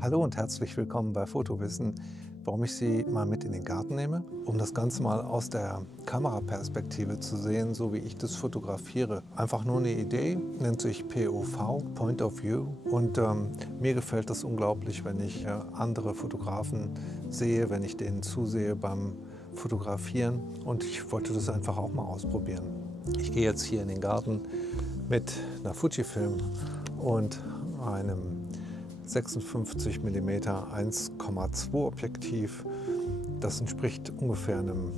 Hallo und herzlich willkommen bei Fotowissen. Warum ich Sie mal mit in den Garten nehme? Um das Ganze mal aus der Kameraperspektive zu sehen, so wie ich das fotografiere. Einfach nur eine Idee, nennt sich POV, Point of View. Und mir gefällt das unglaublich, wenn ich andere Fotografen sehe, wenn ich denen zusehe beim Fotografieren. Und ich wollte das einfach auch mal ausprobieren. Ich gehe jetzt hier in den Garten mit einer Fujifilm und einem 56 mm 1,2 Objektiv. Das entspricht ungefähr einem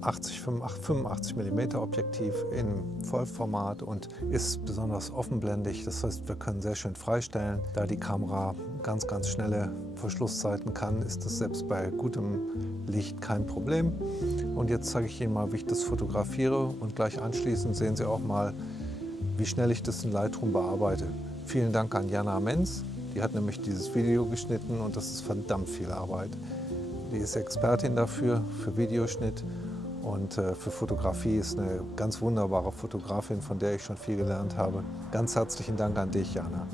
85 mm Objektiv im Vollformat und ist besonders offenblendig. Das heißt, wir können sehr schön freistellen. Da die Kamera ganz schnelle Verschlusszeiten kann, ist das selbst bei gutem Licht kein Problem. Und jetzt zeige ich Ihnen mal, wie ich das fotografiere, und gleich anschließend sehen Sie auch mal, wie schnell ich das in Lightroom bearbeite. Vielen Dank an Jana Menz. Die hat nämlich dieses Video geschnitten und das ist verdammt viel Arbeit. Die ist Expertin dafür, für Videoschnitt und für Fotografie, ist eine ganz wunderbare Fotografin, von der ich schon viel gelernt habe. Ganz herzlichen Dank an dich, Jana.